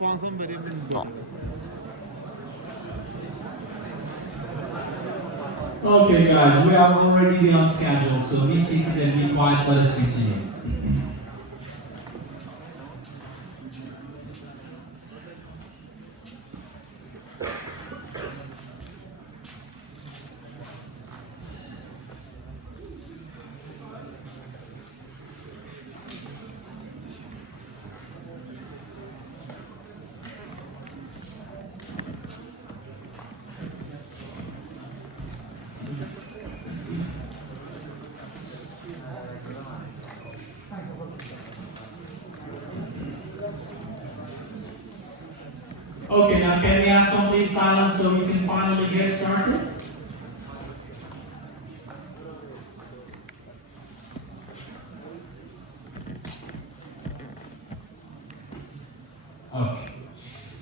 bazen verebilirim böyle. Okay, guys, we are already beyond schedule, so be seated and be quiet. Let us continue. Okay, now can we have complete silence so we can finally get started? Okay.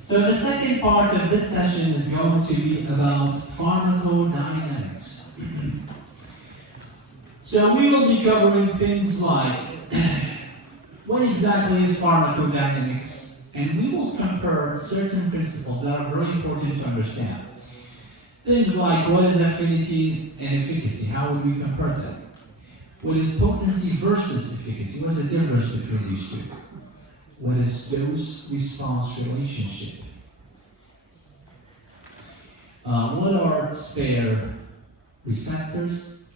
So the second part of this session is going to be about pharmacodynamics. So we will be covering things like what exactly is pharmacodynamics, and we will compare certain principles that are very important to understand. Things like what is affinity and efficacy, how would we compare them? What is potency versus efficacy? What's the difference between these two? What is dose-response relationship? What are spare receptors?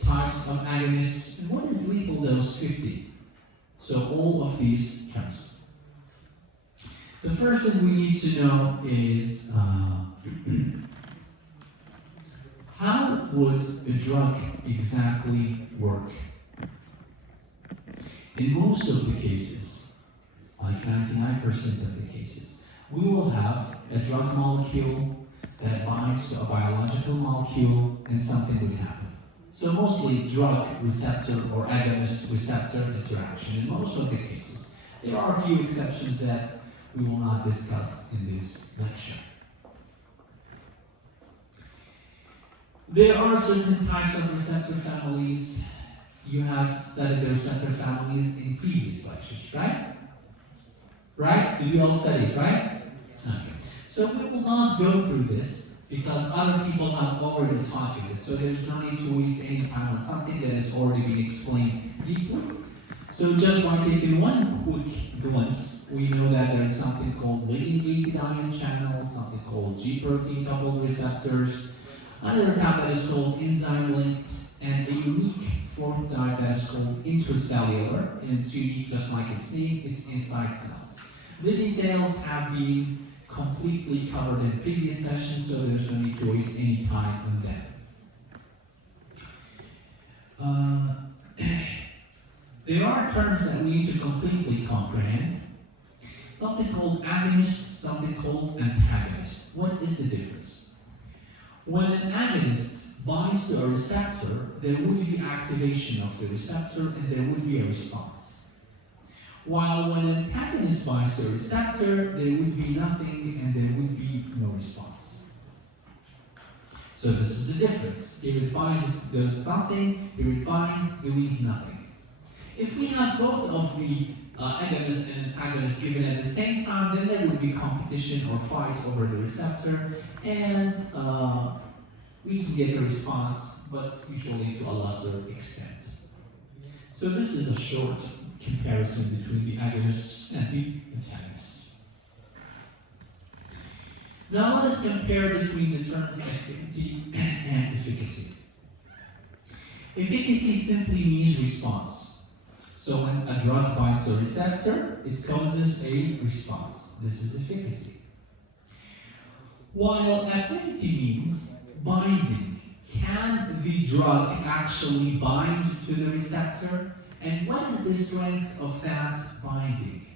Types of agonists, and what is lethal dose 50? So all of these terms. The first thing we need to know is how would a drug exactly work? In most of the cases, like 99% of the cases, we will have a drug molecule that binds to a biological molecule and something would happen. So mostly drug receptor or agonist receptor interaction in most of the cases. There are a few exceptions that we will not discuss in this lecture. There are certain types of receptor families. You have studied the receptor families in previous lectures, right? Right? Did you all study it, right? Okay. So we will not go through this because other people have already taught you this, so there's no need to waste any time on something that has already been explained deeply. So just by taking one quick glimpse, we know that there is something called ligand-gated ion channels, something called G-protein coupled receptors, another type that is called enzyme-linked, and a unique fourth type that is called intracellular, and it's unique just like its name, it's inside cells. The details have been completely covered in previous sessions, so there's no need to waste any time on them. There are terms that we need to completely comprehend. Something called agonist, something called antagonist. What is the difference? When an agonist binds to a receptor, there would be activation of the receptor and there would be a response. While when an antagonist binds to a receptor, there would be nothing and there would be no response. So this is the difference. Here it binds, does something, here it binds, doing nothing. If we have both of the agonist and antagonist given at the same time, then there would be competition or fight over the receptor, and we can get a response, but usually to a lesser extent. So this is a short comparison between the agonists and the antagonists. Now let us compare between the terms affinity and efficacy. Efficacy simply means response. So when a drug binds to a receptor, it causes a response. This is efficacy. While affinity means binding. Can the drug actually bind to the receptor? And what is the strength of that binding?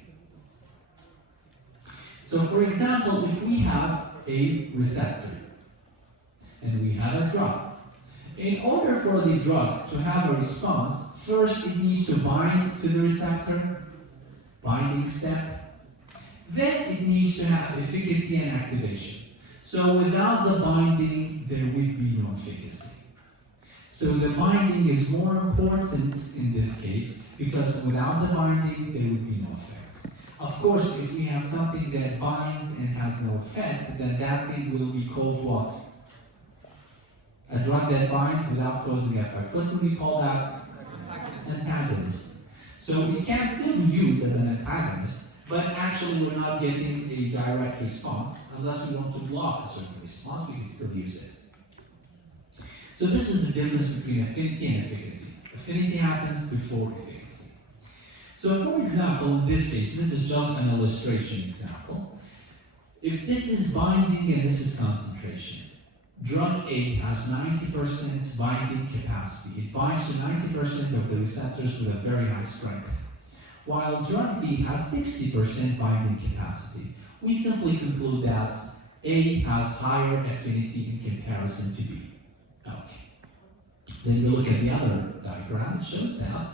So for example, if we have a receptor and we have a drug, in order for the drug to have a response, first it needs to bind to the receptor, binding step, then it needs to have efficacy and activation. So without the binding, there would be no efficacy. So the binding is more important in this case because without the binding, there would be no effect. Of course, if we have something that binds and has no effect, then that thing will be called what? A drug that binds without causing effect. What would we call that? Antagonist. So it can still be used as an antagonist, but actually we're not getting a direct response. Unless we want to block a certain response, we can still use it. So this is the difference between affinity and efficacy. Affinity happens before efficacy. So for example, in this case, this is just an illustration example. If this is binding and this is concentration, drug A has 90% binding capacity. It binds to 90% of the receptors with a very high strength. While drug B has 60% binding capacity. We simply conclude that A has higher affinity in comparison to B. Okay. Then we look at the other diagram. It shows that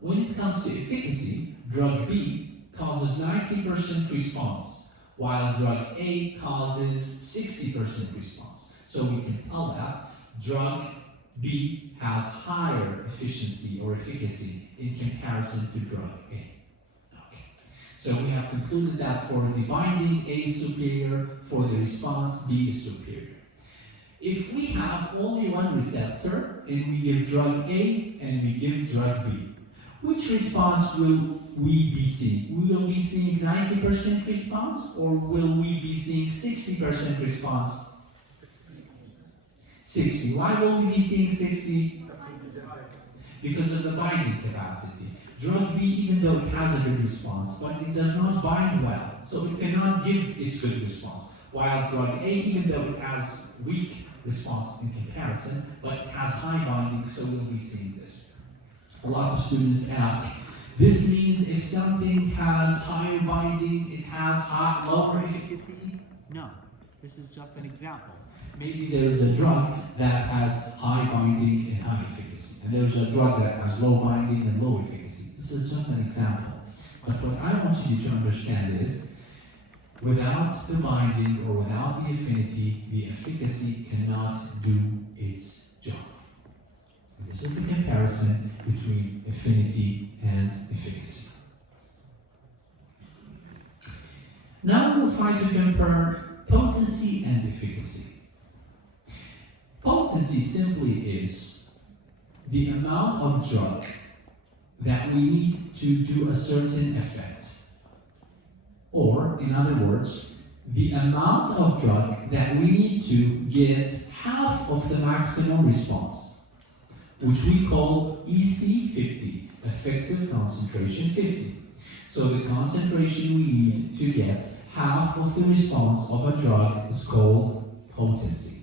when it comes to efficacy, drug B causes 90% response, while drug A causes 60% response. So we can tell that drug B has higher efficiency or efficacy in comparison to drug A. Okay. So we have concluded that for the binding, A is superior, for the response, B is superior. If we have only one receptor and we give drug A and we give drug B, which response will we be seeing? We will be seeing 90% response, or will we be seeing 60% response? 60. Why will we be seeing 60? Because of the binding capacity. Drug B, even though it has a good response, but it does not bind well, so it cannot give its good response. While drug A, even though it has weak response in comparison, but it has high binding, so we'll be seeing this. A lot of students ask, this means if something has higher binding, it has lower efficacy? No, this is just an example. Maybe there is a drug that has high binding and high efficacy, and there's a drug that has low binding and low efficacy. This is just an example. But what I want you to understand is, without the binding or without the affinity, the efficacy cannot do its job. And this is the comparison between affinity and efficacy. Now we'll try to compare potency and efficacy. Potency simply is the amount of drug that we need to do a certain effect. Or, in other words, the amount of drug that we need to get half of the maximum response, which we call EC50, effective concentration 50. So the concentration we need to get half of the response of a drug is called potency.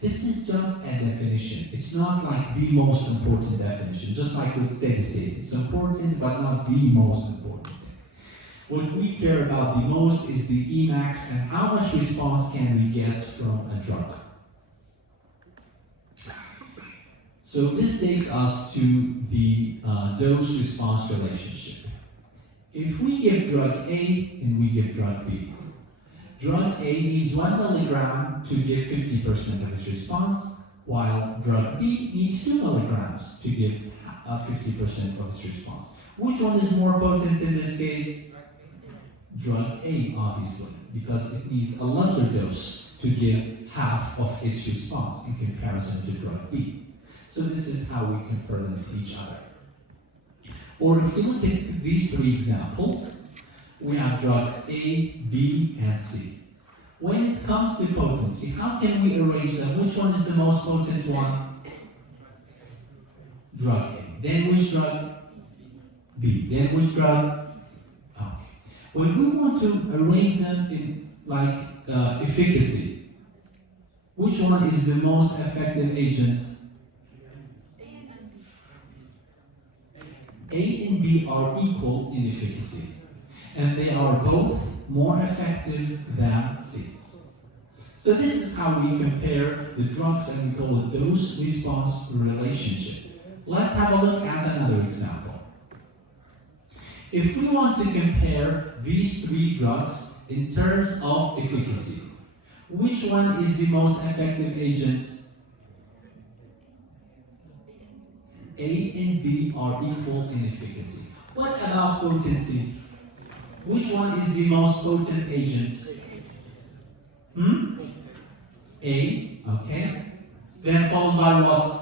This is just a definition. It's not like the most important definition, just like with steady state. It's important, but not the most important thing. What we care about the most is the Emax and how much response can we get from a drug. So this takes us to the dose-response relationship. If we give drug A and we give drug B, drug A needs 1 milligram to give 50% of its response, while drug B needs 2 milligrams to give 50% of its response. Which one is more potent in this case? Drug A, obviously, because it needs a lesser dose to give half of its response in comparison to drug B. So this is how we compare them to each other. Or if you look at these three examples, we have drugs A, B, and C. When it comes to potency, how can we arrange them? Which one is the most potent one? Drug A. Then which drug? B. Then which drug? Okay. When we want to arrange them in efficacy, which one is the most effective agent? A and B are equal in efficacy, and they are both more effective than C. So this is how we compare the drugs, and we call it dose-response relationship. Let's have a look at another example. If we want to compare these three drugs in terms of efficacy, which one is the most effective agent? A and B are equal in efficacy. What about potency? Which one is the most potent agent? A, okay. Then followed by what?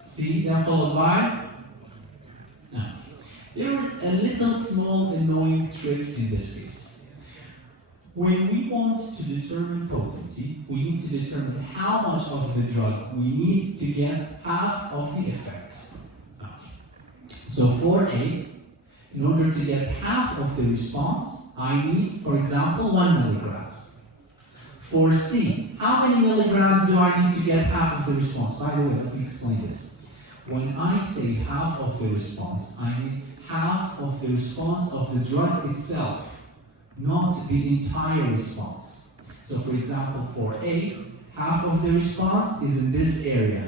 C, then followed by? No. There is a little small annoying trick in this case. When we want to determine potency, we need to determine how much of the drug we need to get half of the effect. Okay. So for A, in order to get half of the response, I need, for example, 1 milligrams. For C, how many milligrams do I need to get half of the response? By the way, let me explain this. When I say half of the response, I mean half of the response of the drug itself, not the entire response. So for example, for A, half of the response is in this area.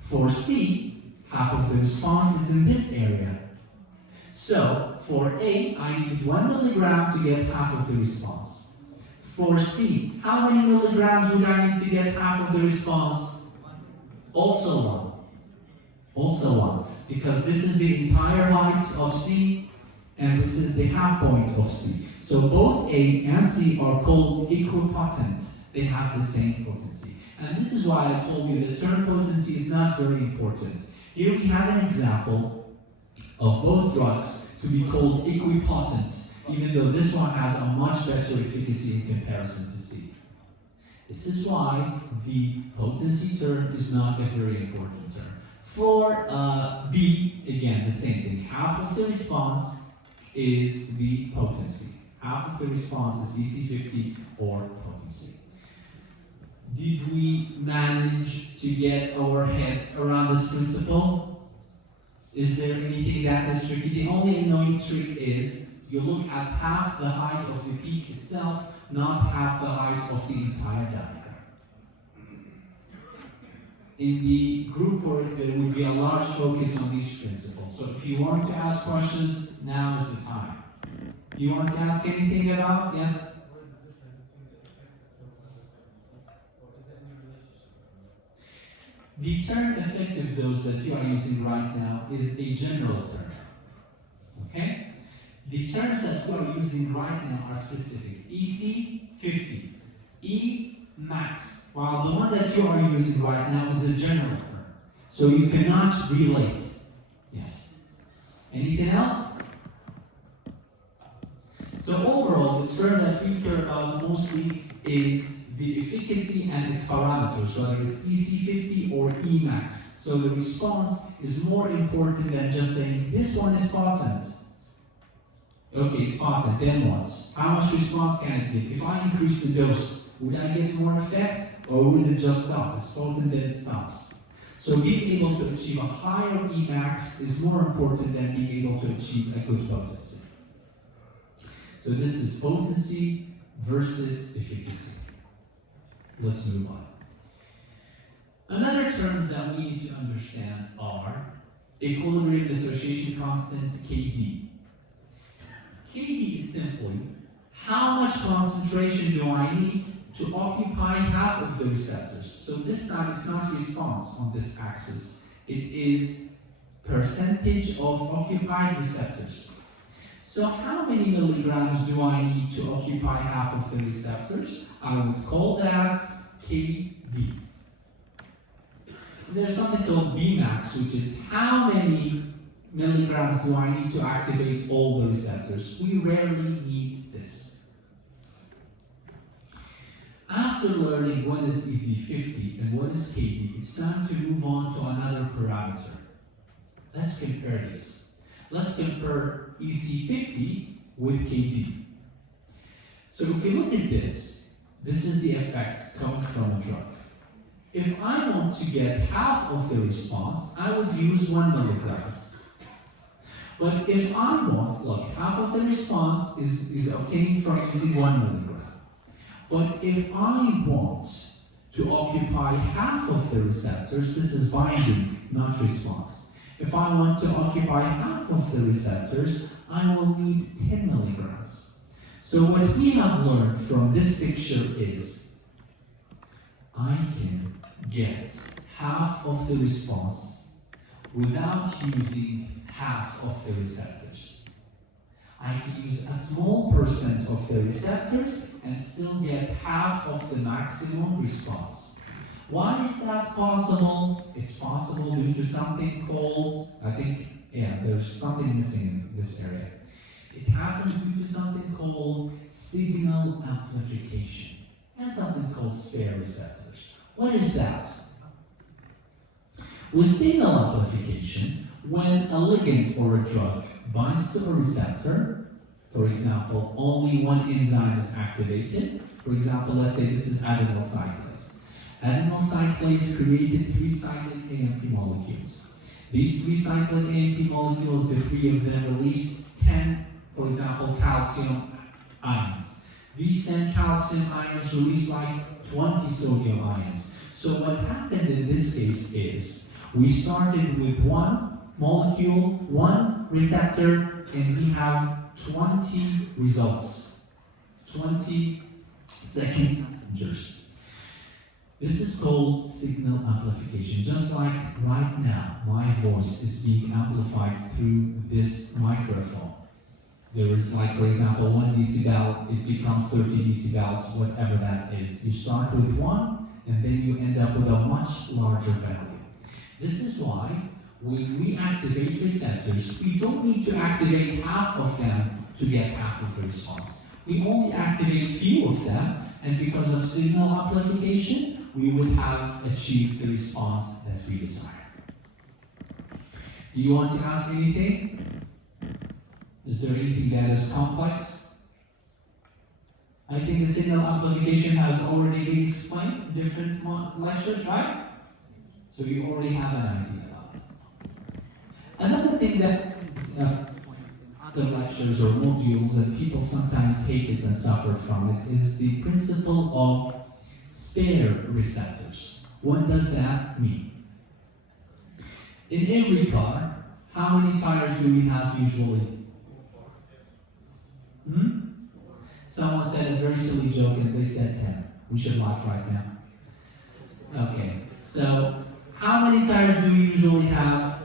For C, half of the response is in this area. So for A, I need 1 milligram to get half of the response. For C, how many milligrams would I need to get half of the response? Also 1. Also 1. Because this is the entire height of C, and this is the half point of C. So both A and C are called equipotent. They have the same potency. And this is why I told you the term potency is not very important. Here we have an example of both drugs to be called equipotent, even though this one has a much better efficacy in comparison to C. This is why the potency term is not a very important term. For B, again, the same thing. Half of the response is the potency. Half of the response is EC50 or potency. Did we manage to get our heads around this principle? Is there anything that is tricky? The only annoying trick is you look at half the height of the peak itself, not half the height of the entire diagram. In the group work, there will be a large focus on these principles. So if you want to ask questions, now is the time. Do you want to ask anything about? Yes? The term effective dose that you are using right now is a general term. Okay? The terms that you are using right now are specific. EC50, E max, while the one that you are using right now is a general term. So you cannot relate. Yes. Anything else? So overall, the term that we care about mostly is the efficacy and its parameters, whether it's EC50 or Emax. So the response is more important than just saying, this one is potent. Okay, it's potent, then what? How much response can it give? If I increase the dose, would I get more effect? Or would it just stop? It's potent, then it stops. So being able to achieve a higher Emax is more important than being able to achieve a good potency. So this is potency versus efficacy. Let's move on. Another terms that we need to understand are equilibrium dissociation constant, KD. KD is simply how much concentration do I need to occupy half of the receptors. So this time it's not response on this axis. It is percentage of occupied receptors. So how many milligrams do I need to occupy half of the receptors? I would call that KD. There's something called Bmax, which is how many milligrams do I need to activate all the receptors. We rarely need this. After learning what is EC50 and what is KD, it's time to move on to another parameter. Let's compare this. Let's compare EC50 with KD. So if we look at this, this is the effect coming from a drug. If I want to get half of the response, I would use 1 milligrams. But if I want, look, half of the response is obtained from using 1 milligram. But if I want to occupy half of the receptors, this is binding, not response. If I want to occupy half of the receptors, I will need 10 milligrams. So what we have learned from this picture is I can get half of the response without using half of the receptors. I can use a small percent of the receptors and still get half of the maximum response. Why is that possible? It's possible due to something called, there's something missing in this area. It happens due to something called signal amplification and something called spare receptors. What is that? With signal amplification, when a ligand or a drug binds to a receptor, for example, only one enzyme is activated. For example, let's say this is adenyl cyclase. Adenyl cyclase created 3 cyclic AMP molecules. These 3 cyclic AMP molecules, the 3 of them released 10, for example, calcium ions. These 10 calcium ions release like 20 sodium ions. So what happened in this case is, we started with one molecule, one receptor, and we have 20 results, 20 second messengers. This is called signal amplification. Just like right now, my voice is being amplified through this microphone. There is like, for example, 1 decibel, it becomes 30 decibels, whatever that is. You start with one, and then you end up with a much larger value. This is why when we activate receptors, we don't need to activate half of them to get half of the response. We only activate few of them, and because of signal amplification, we would have achieved the response that we desire. Do you want to ask anything? Is there anything that is complex? I think the signal amplification has already been explained in different lectures, right? So you already have an idea about it. Another thing that other lectures or modules and people sometimes hate it and suffer from it is the principle of spare receptors. What does that mean? In every car, how many tires do we have usually? Someone said a very silly joke and they said 10. We should laugh right now. Okay, so how many tires do we usually have?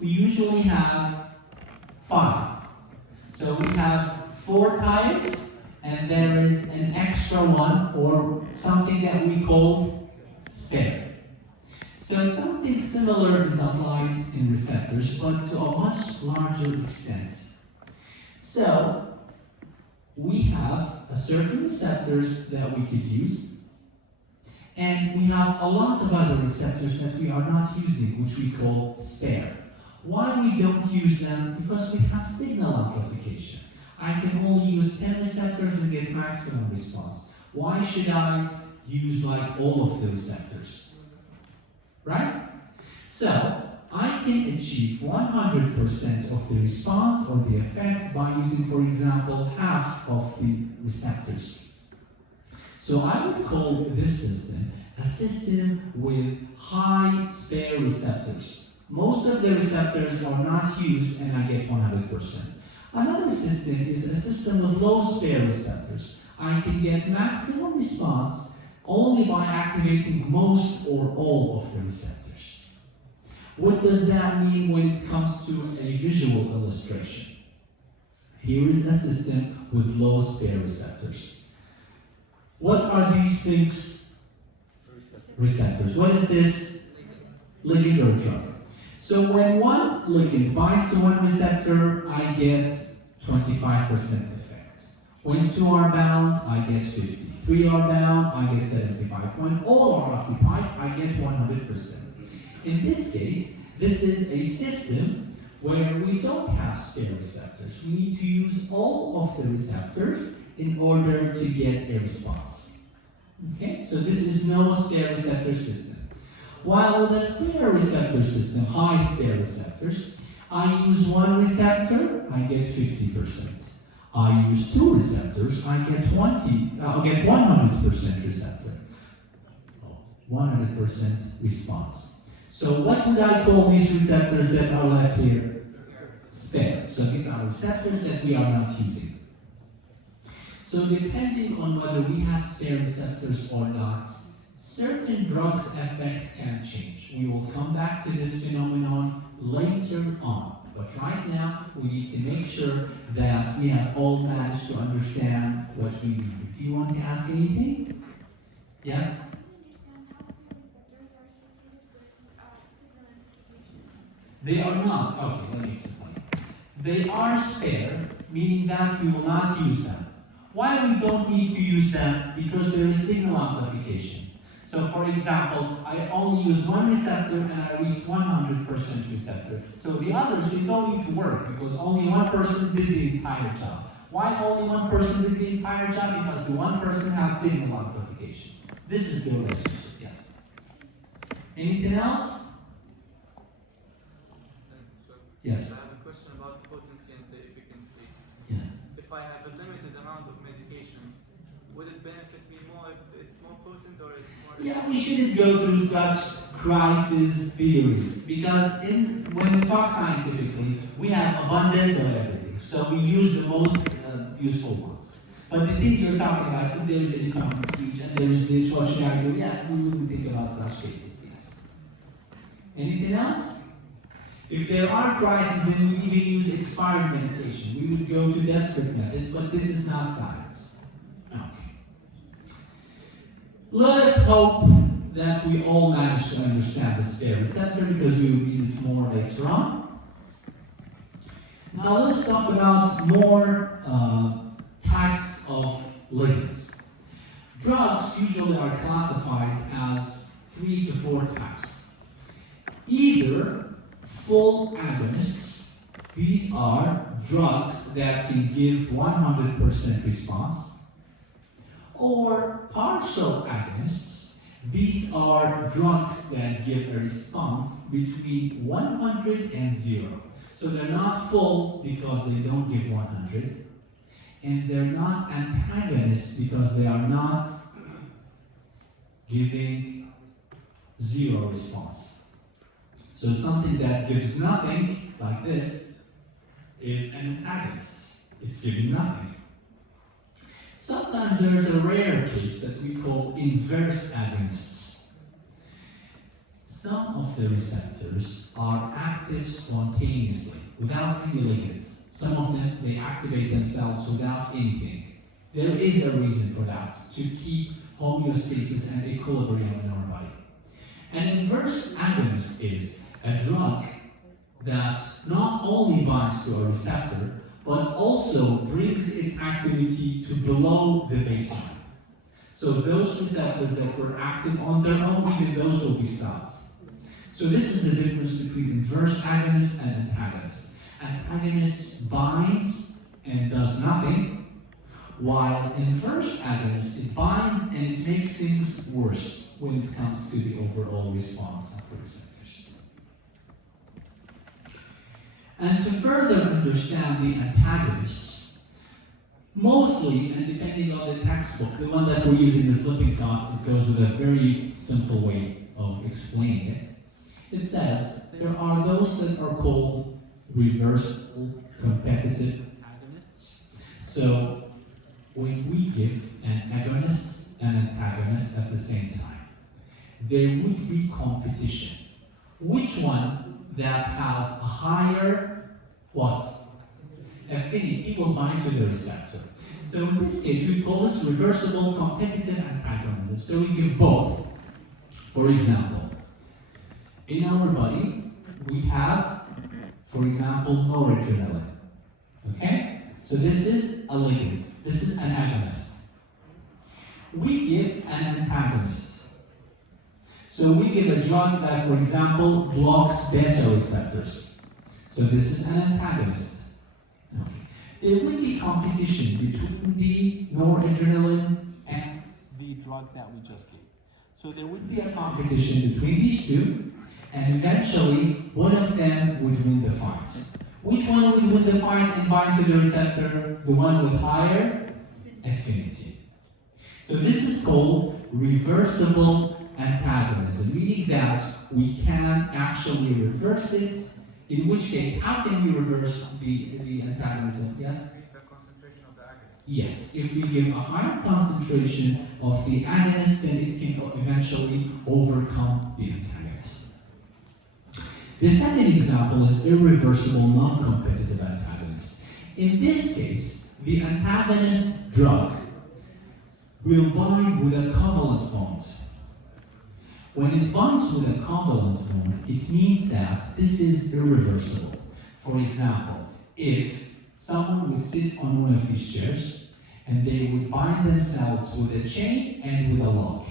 We usually have 5. So we have 4 tires, and there is an extra one, or something that we call spare. So something similar is applied in receptors, but to a much larger extent. So we have a certain receptors that we could use, and we have a lot of other receptors that we are not using, which we call spare. Why we don't use them? Because we have signal amplification. I can only use 10 receptors and get maximum response. Why should I use like all of the receptors? Right? So, I can achieve 100% of the response or the effect by using, for example, half of the receptors. So I would call this system a system with high spare receptors. Most of the receptors are not used and I get 100%. Another system is a system with low spare receptors. I can get maximum response only by activating most or all of the receptors. What does that mean when it comes to a visual illustration? Here is a system with low spare receptors. What are these things? Receptors. What is this? Ligand or drug. So when one ligand binds to one receptor, I get 25% effect. When 2 are bound, I get 50. 3 are bound, I get 75. When all are occupied, I get 100%. In this case, this is a system where we don't have spare receptors. We need to use all of the receptors in order to get a response. Okay, so this is no spare receptor system. While with a spare receptor system, high spare receptors, I use one receptor, I get 50%. I use 2 receptors, I get 100% receptor. 100% response. So what would I call these receptors that are left here? Spare. So these are receptors that we are not using. So depending on whether we have spare receptors or not, Certain drugs' effect can change. We will come back to this phenomenon later on. But right now, we need to make sure that we have all managed to understand what we mean. Do you want to ask anything? Yes? They are not. Okay, let me explain. They are spare, meaning that we will not use them. Why we don't need to use them? Because there is signal amplification. So for example, I only use one receptor and I reach 100% receptor. So the others, they don't need to work because only one person did the entire job. Why only one person did the entire job? Because the one person had signal amplification. This is the relationship, yes. Anything else? Yes. I have a question about the potency and the efficacy. Yeah. If I have a limited amount of medications, would it benefit me more if it's more potent or it's more... Yeah, we shouldn't go through such crisis theories because when we talk scientifically, we have abundance of everything. So we use the most useful ones. But the thing you're talking about, if there is an incomplete speech and there is this, what should I do? Yeah, we wouldn't think about such cases, yes. Anything else? If there are crises, then we even use expired medication. We would go to desperate methods, but this is not science. Okay. Let us hope that we all manage to understand the spare receptor because we will need it more later on. Now let's talk about more types of ligands. Drugs usually are classified as 3 to 4 types. Either full agonists, these are drugs that can give 100% response, or partial agonists, these are drugs that give a response between 100 and 0. So they're not full because they don't give 100, and they're not antagonists because they are not giving 0 response. So something that gives nothing, like this, is an antagonist. It's giving nothing. Sometimes there's a rare case that we call inverse agonists. Some of the receptors are active spontaneously, without any ligands. Some of them, they activate themselves without anything. There is a reason for that, to keep homeostasis and equilibrium in our body. An inverse agonist is a drug that not only binds to a receptor, but also brings its activity to below the baseline. So those receptors that were active on their own, even those will be stopped. So this is the difference between inverse agonist and antagonist. Antagonist binds and does nothing, while inverse agonist, it binds and it makes things worse when it comes to the overall response of the receptors. And to further understand the antagonists, mostly, and depending on the textbook, the one that we're using is Lippincott, it goes with a very simple way of explaining it. It says there are those that are called reversible competitive agonists. So when we give an agonist and antagonist at the same time, there would be competition. Which one that has a higher, what? Affinity will bind to the receptor. So in this case, we call this reversible competitive antagonism. So we give both. For example, in our body, we have, for example, noradrenaline. Okay? So this is a ligand. This is an agonist. We give an antagonist. So we give a drug that, for example, blocks beta receptors. So this is an antagonist. Okay. There would be competition between the noradrenaline and the drug that we just gave. So there would be a competition between these two, and eventually one of them would win the fight. Which one would win the fight and bind to the receptor? The one with higher affinity. So this is called reversible antagonism, meaning that we can actually reverse it. In which case, how can we reverse the antagonism? Yes? Increase the concentration of the agonist. Yes, if we give a higher concentration of the agonist, then it can eventually overcome the antagonist. The second example is irreversible non-competitive antagonist. In this case, the antagonist drug will bind with a covalent bond. When it binds with a covalent bond, it means that this is irreversible. For example, if someone would sit on one of these chairs and they would bind themselves with a chain and with a lock.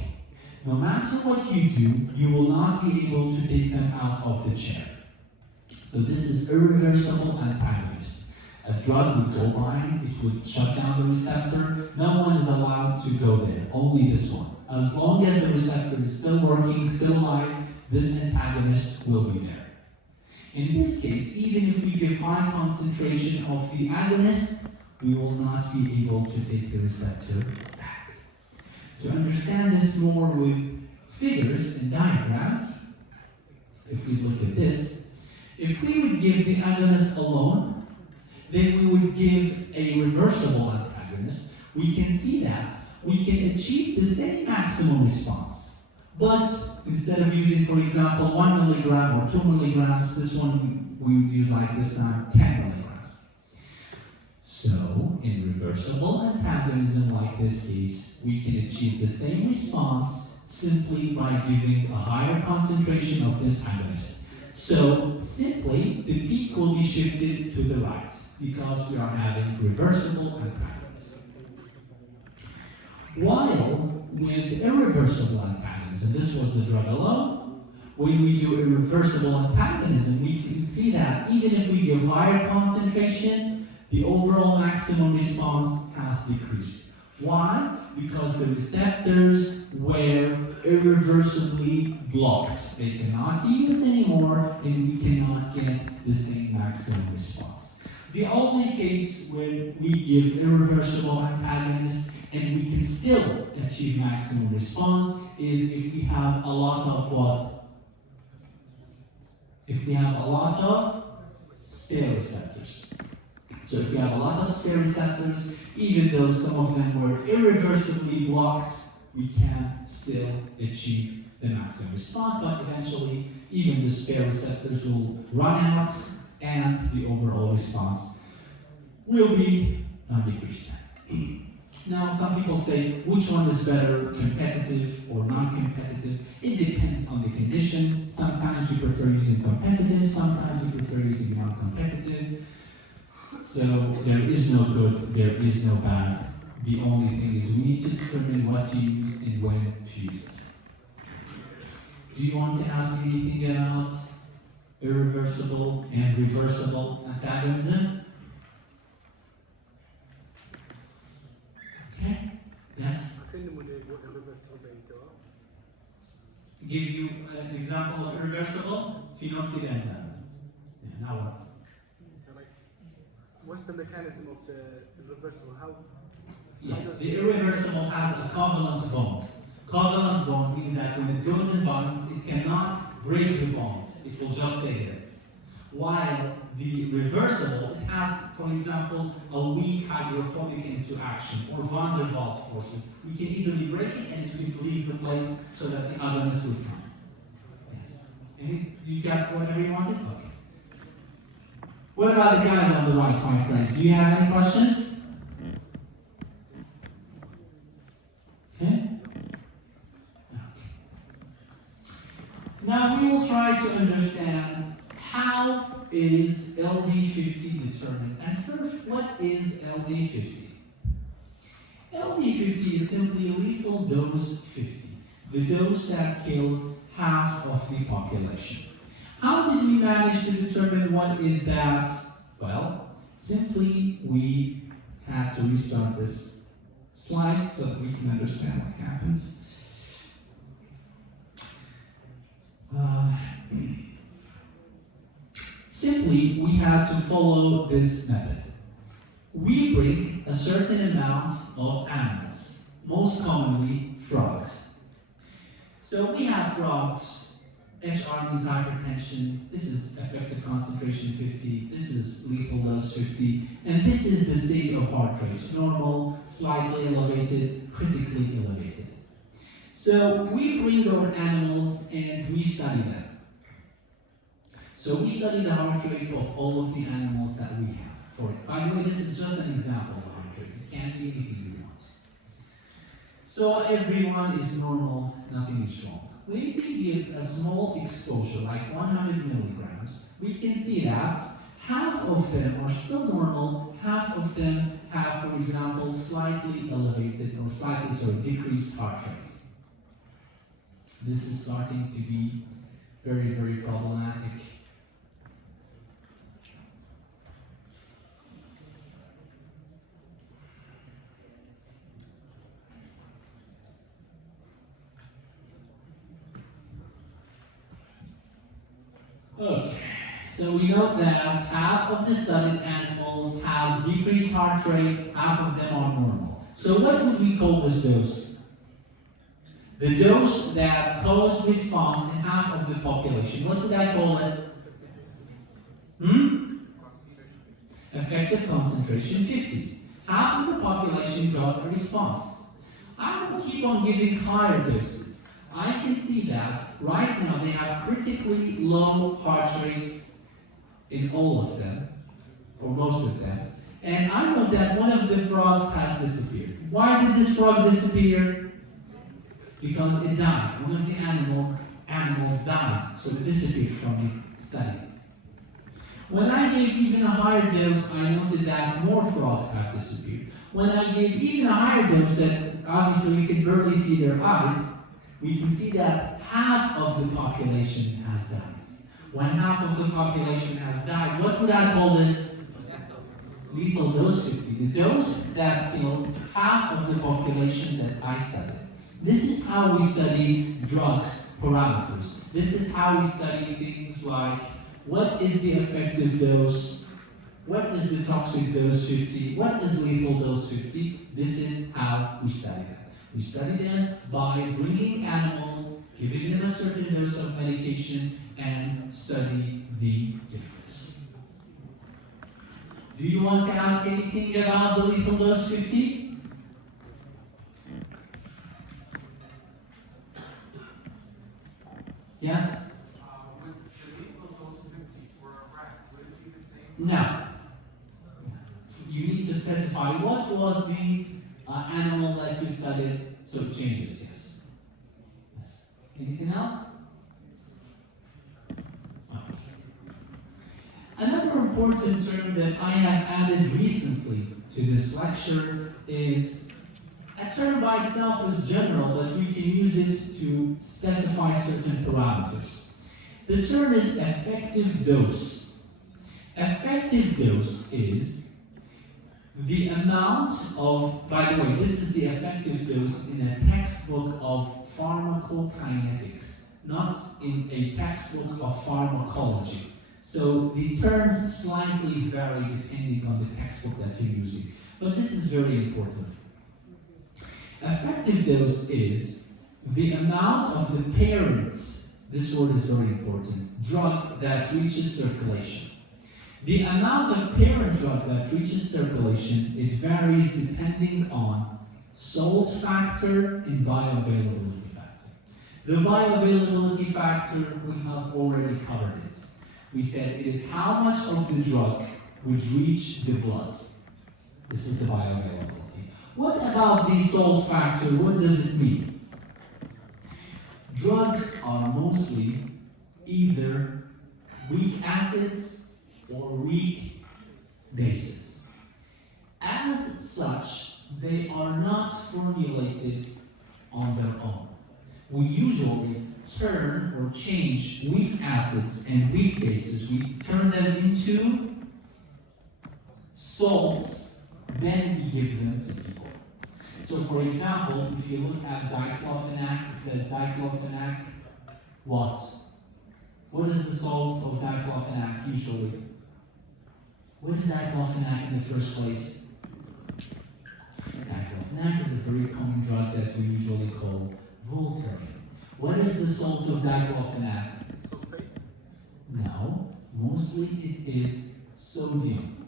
No matter what you do, you will not be able to take them out of the chair. So this is irreversible antagonist. A drug would go by, it would shut down the receptor. No one is allowed to go there, only this one. As long as the receptor is still working, still alive, this antagonist will be there. In this case, even if we give high concentration of the agonist, we will not be able to take the receptor back. To understand this more with figures and diagrams, if we look at this, if we would give the agonist alone, then we would give a reversible antagonist. We can see that we can achieve the same maximum response. But instead of using, for example, 1 milligram or 2 milligrams, this one we would use like this time 10 milligrams. So, in reversible antagonism like this case, we can achieve the same response simply by giving a higher concentration of this agonist. So, simply, the peak will be shifted to the right because we are having reversible antagonism. While with irreversible antagonism, this was the drug alone, when we do irreversible antagonism, we can see that even if we give higher concentration, the overall maximum response has decreased. Why? Because the receptors were irreversibly blocked. They cannot be used anymore, and we cannot get the same maximum response. The only case where we give irreversible antagonists and we can still achieve maximum response is if we have a lot of what? If we have a lot of stereoreceptors. So if we have a lot of stereoreceptors, even though some of them were irreversibly blocked, we can still achieve the maximum response, but eventually even the stereoreceptors will run out and the overall response will be decreased. Now, some people say, which one is better, competitive or non-competitive? It depends on the condition. Sometimes you prefer using competitive, sometimes you prefer using non-competitive. So there is no good, there is no bad. The only thing is we need to determine what to use and when to use it. Do you want to ask anything about irreversible and reversible antagonism? Okay, yes? Give you an example of irreversible? If you don't see the enzyme. Yeah, now what? What's the mechanism of the irreversible? Yeah, the irreversible has a covalent bond. Covalent bond means that when it goes in bonds, it cannot break the bond. It will just stay there. While the reversible, it has, for example, a weak hydrophobic interaction or van der Waals forces. We can easily break it and it will leave the place so that the agonist will come. Yes. You got whatever you wanted? Okay. What about the guys on the right, my friends? Do you have any questions? Okay. Now we will try to understand how is LD50 determined. And first, what is LD50? LD50 is simply lethal dose 50, the dose that kills half of the population. How did we manage to determine what is that? Well, simply we had to restart this slide so that we can understand what happens. Simply, we had to follow this method. We bring a certain amount of animals, most commonly frogs. So we have frogs HR means hypertension, this is effective concentration 50, this is lethal dose 50, and this is the state of heart rate, normal, slightly elevated, critically elevated. So we bring our animals and we study them. So we study the heart rate of all of the animals that we have. By the way, this is just an example of heart rate. It can be anything you want. So everyone is normal, nothing is wrong. When we give a small exposure, like 100 milligrams, we can see that half of them are still normal, half of them have, for example, slightly elevated or decreased heart rate. This is starting to be very, very problematic. Okay, so we know that half of the studied animals have decreased heart rate, half of them are normal. So what would we call this dose? The dose that caused response in half of the population. What would I call it? Effective concentration 50. Half of the population got a response. I will keep on giving higher doses. I can see that right now they have critically low heart rate in all of them, or most of them. And I know that one of the frogs has disappeared. Why did this frog disappear? Because it died. One of the animals died, so it disappeared from the study. When I gave even a higher dose, I noted that more frogs have disappeared. When I gave even a higher dose that obviously we can barely see their eyes, we can see that half of the population has died. When half of the population has died, what would I call this? Lethal dose 50. The dose that killed half of the population that I studied. This is how we study drugs parameters. This is how we study things like what is the effective dose, what is the toxic dose 50, what is lethal dose 50. This is how we study them. We study them by bringing animals, giving them a certain dose of medication, and study the difference. Do you want to ask anything about the lethal dose 50? Yes? With the lethal dose 50 for a rat, would it be the same? No. You need to specify what was the animal that you studied, so it changes, yes. Yes. Anything else? Okay. Another important term that I have added recently to this lecture is a term by itself is general, but we can use it to specify certain parameters. The term is effective dose. Effective dose is the amount of, by the way, this is the effective dose in a textbook of pharmacokinetics, not in a textbook of pharmacology. So the terms slightly vary depending on the textbook that you're using. But this is very important. Effective dose is the amount of the parent, this word is very important, drug that reaches circulation. The amount of parent drug that reaches circulation, it varies depending on salt factor and bioavailability factor. The bioavailability factor, we have already covered it. We said it is how much of the drug would reach the blood. This is the bioavailability. What about the salt factor? What does it mean? Drugs are mostly either weak acids or weak bases. As such, they are not formulated on their own. We usually turn or change weak acids and weak bases. We turn them into salts, then we give them to people. So for example, if you look at diclofenac, it says diclofenac, what? What is the salt of diclofenac usually? What is diclofenac in the first place? Diclofenac is a very common drug that we usually call Voltaren. What is the salt of diclofenac? Mostly it is sodium.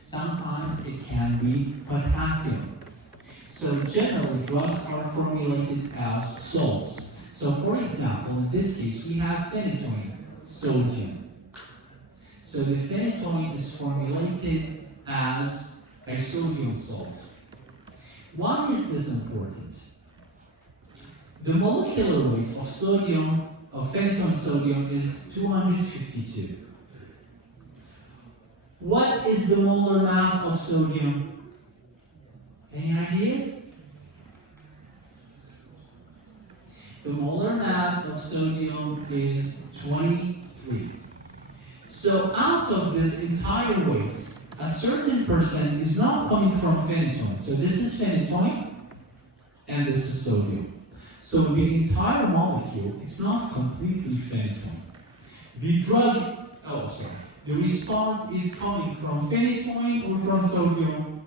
Sometimes it can be potassium. So generally, drugs are formulated as salts. So for example, in this case, we have phenytoin, sodium. So the phenytoin is formulated as a sodium salt. Why is this important? The molecular weight of sodium, of phenytoin sodium, is 252. What is the molar mass of sodium? Any ideas? The molar mass of sodium is 23. So out of this entire weight, a certain percent is not coming from phenytoin. So this is phenytoin, and this is sodium. So the entire molecule, it's not completely phenytoin. The response is coming from phenytoin or from sodium?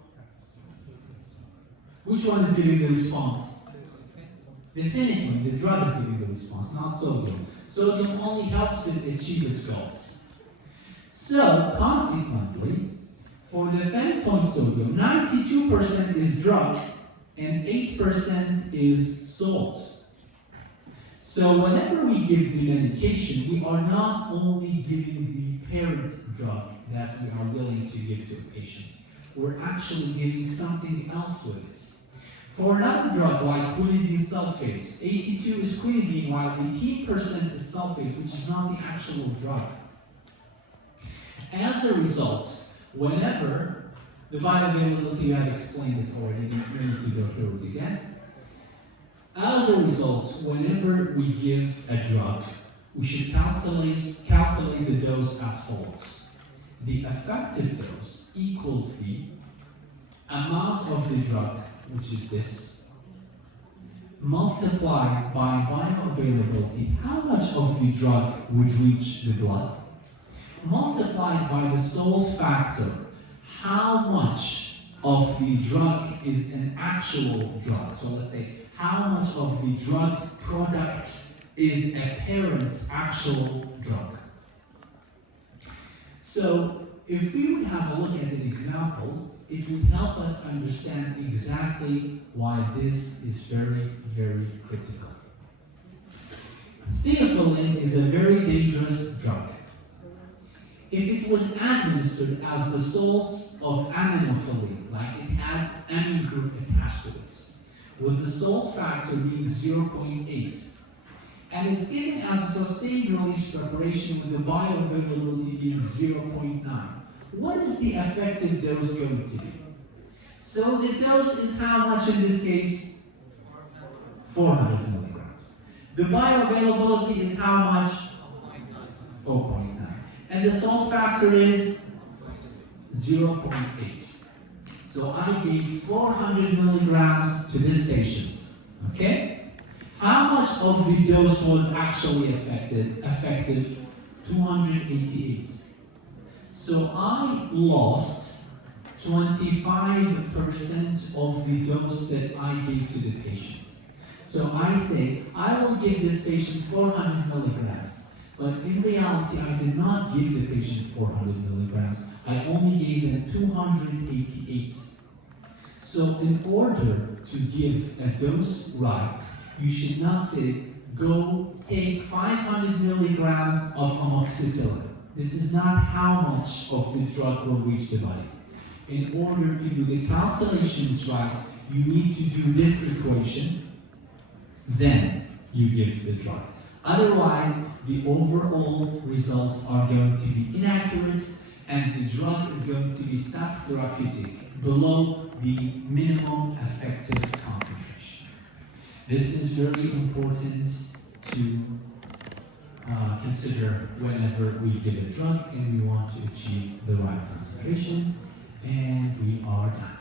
Which one is giving the response? The phenytoin, the drug is giving the response, not sodium. Sodium only helps it achieve its goals. So, consequently, for the phenytoin sodium, 92% is drug and 8% is salt. So whenever we give the medication, we are not only giving the parent drug that we are willing to give to a patient. We're actually giving something else with it. For another drug like quinidine sulfate, 82 is quinidine while 18% is sulfate, which is not the actual drug. As a result, whenever the bioavailability, you have explained it already, you don't need to go through it again. As a result, whenever we give a drug, we should calculate the dose as follows. The effective dose equals the amount of the drug, which is this, multiplied by bioavailability, how much of the drug would reach the blood, multiplied by the salt factor, how much of the drug is an actual drug. So let's say, how much of the drug product is a parent's actual drug. So if we would have a look at an example, it would help us understand exactly why this is very, very critical. Theophylline is a very dangerous drug. If it was administered as the salt of aminophylline, like it had amine group attached to it, with the salt factor being 0.8, and it's given as a sustained release preparation with the bioavailability being 0.9, what is the effective dose going to be? So the dose is how much in this case? 400 milligrams. The bioavailability is how much? 0.9. And the salt factor is 0.8. So I gave 400 milligrams to this patient, okay? How much of the dose was actually effective? 288. So I lost 25% of the dose that I gave to the patient. So I say, I will give this patient 400 milligrams. But in reality, I did not give the patient 400 milligrams. I only gave them 288. So in order to give a dose right, you should not say, go take 500 milligrams of amoxicillin. This is not how much of the drug will reach the body. In order to do the calculations right, you need to do this equation, then you give the drug. Otherwise, the overall results are going to be inaccurate and the drug is going to be subtherapeutic, below the minimum effective concentration. This is very important to consider whenever we give a drug and we want to achieve the right concentration, and we are done.